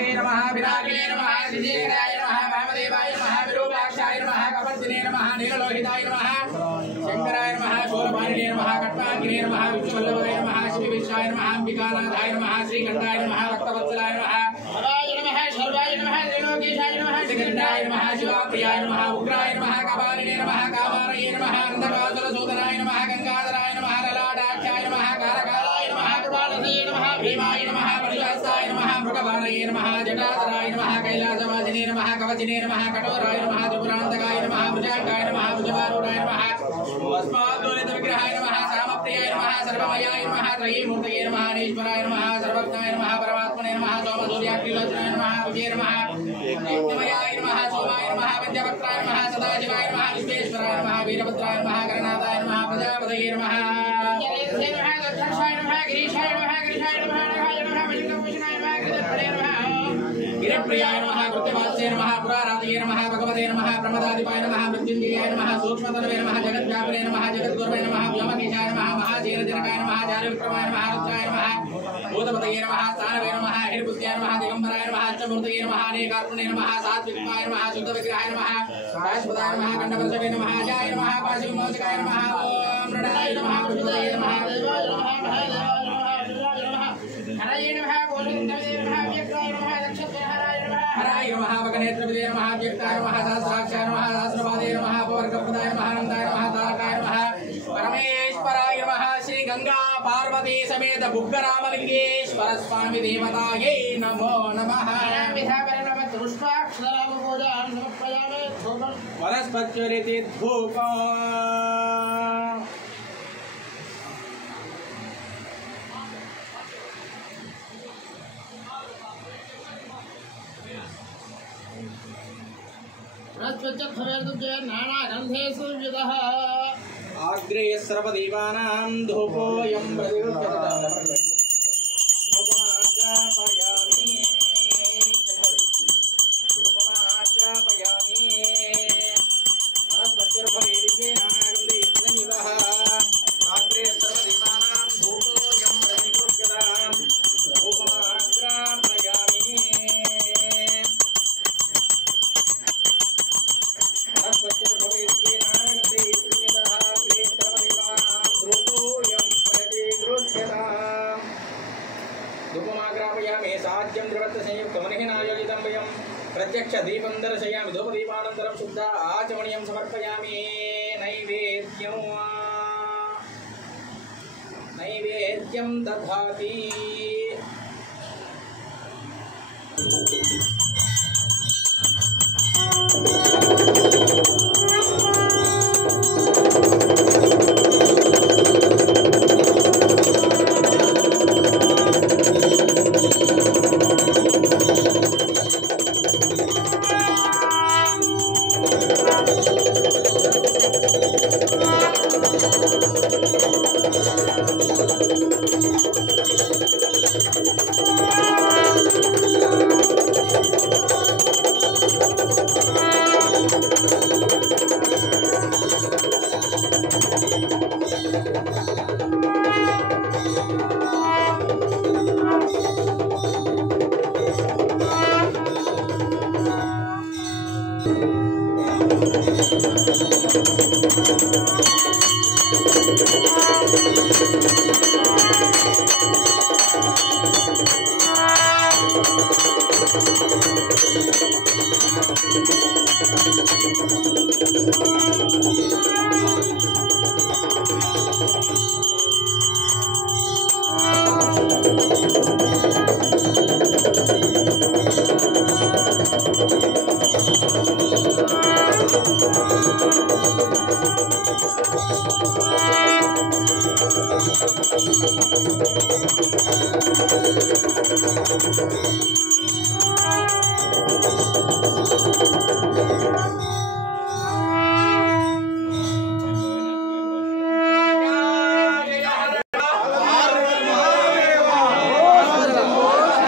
विष्णवे नमः विनायकाय नमः श्रीशेखराय नमः वामदेवाय नमः विरूपाक्षाय नमः कपर्दिने नमः नीललोहिताय नमः शंकराय नमः शूलपाणिने नमः कट्वांगिने नमः विष्णुवल्लभाय नमः श्रीविशाय नमः अंबिकानाथाय नमः श्रीकंठाय नमः भक्तवत्सलाय नमः हराय नमः सर्वाय नमः त्रिलोकेशाय नमः श्रीकंठाय नमः शिवाप्रियाय नमः उग्राय नमः कपालिने नमः कामारये नमः अंधकासुरसूदनाय नमः गंगाधराय नमः ललाटाक्षाय नमः कारकालाय नमः कृपालसे नमः भीमाय नमः परिहस्ताय नमः मृगवालये नमः जटाधराय नमः कैलासवासिने नमः कवचिने नमः कठोराय नमः त्रिपुरान्तकाय नमः भुजंगाय नमः भुजवारूढाय नमः अस्माद्दोलितविग्रहाय नमः कामप्रियाय नमः सर्वमयाय नमः त्रयीमूर्तये नमः अनीश्वराय नमः सर्वज्ञाय नमः परमात्मने नमः सोमसूर्याग्निलोचनाय नमः विजय नमः यज्ञमयाय नमः सोमाय नमः विद्यावक्त्राय नमः सदाशिवाय नमः विश्वेश्वराय नमः वीरभद्राय नमः गणनाथाय नमः प्रजापतये नमः दक्षाय नमः गिरीशाय नमः गिरीशाय नमः नगाय नमः विष्णुभूषणाय नमः कृतप्रियाय नमः गिरिप्रियाय नमः कृत्यवास्ये नमः पुराराधये नमः भगवते नमः प्रमदाधिपाय नमः मृत्युंजयाय नमः सूक्ष्मतनवे नमः जगद्व्यापिने नमः जगद्गुरवे नमः व्योमकेशाय नमः महाचीरजनकाय नमः चारुविक्रमाय नमः रुद्राय नमः भूतपतये नमः स्थानवे नमः हिरपुत्याय नमः दिगंबराय नमः अष्टमूर्तये नमः अनेकात्मने नमः सात्विकाय नमः शुद्धविग्रहाय नमः शाश्वताय नमः खण्डवर्षवे नमः अजाय नमः पाशविमोचकाय नमः ओम मृडाय नमः पुष्पतये नमः देवाय नमः महादेवाय नमः शिवाय नमः हरये नमः गोविंदवे नमः व्यक्ताय नमः दक्षिणहराय नमः हराय नमः वगनेत्रविदे नमः व्यक्ताय नमः सहस्राक्षाय नमः सहस्रपादे नमः पवर्गप्रदाय नमः आनन्दाय नमः तारकाय नमः परमेश्वराय नमः श्री गंगा पार्वती समेत बुग्गरामलिंगेश्वर स्वामी देवतायै नमो नमः वनस्पत्युरिति धूपम् आग्रे सर्वदेवानां धूपोऽयं प्रतिगृह्यते प्रत्यक्ष दीपं दर्शयामि धूपदीपानन्तरं शुद्ध आचमनीयं समर्पयामि नैवेद्यं दधाति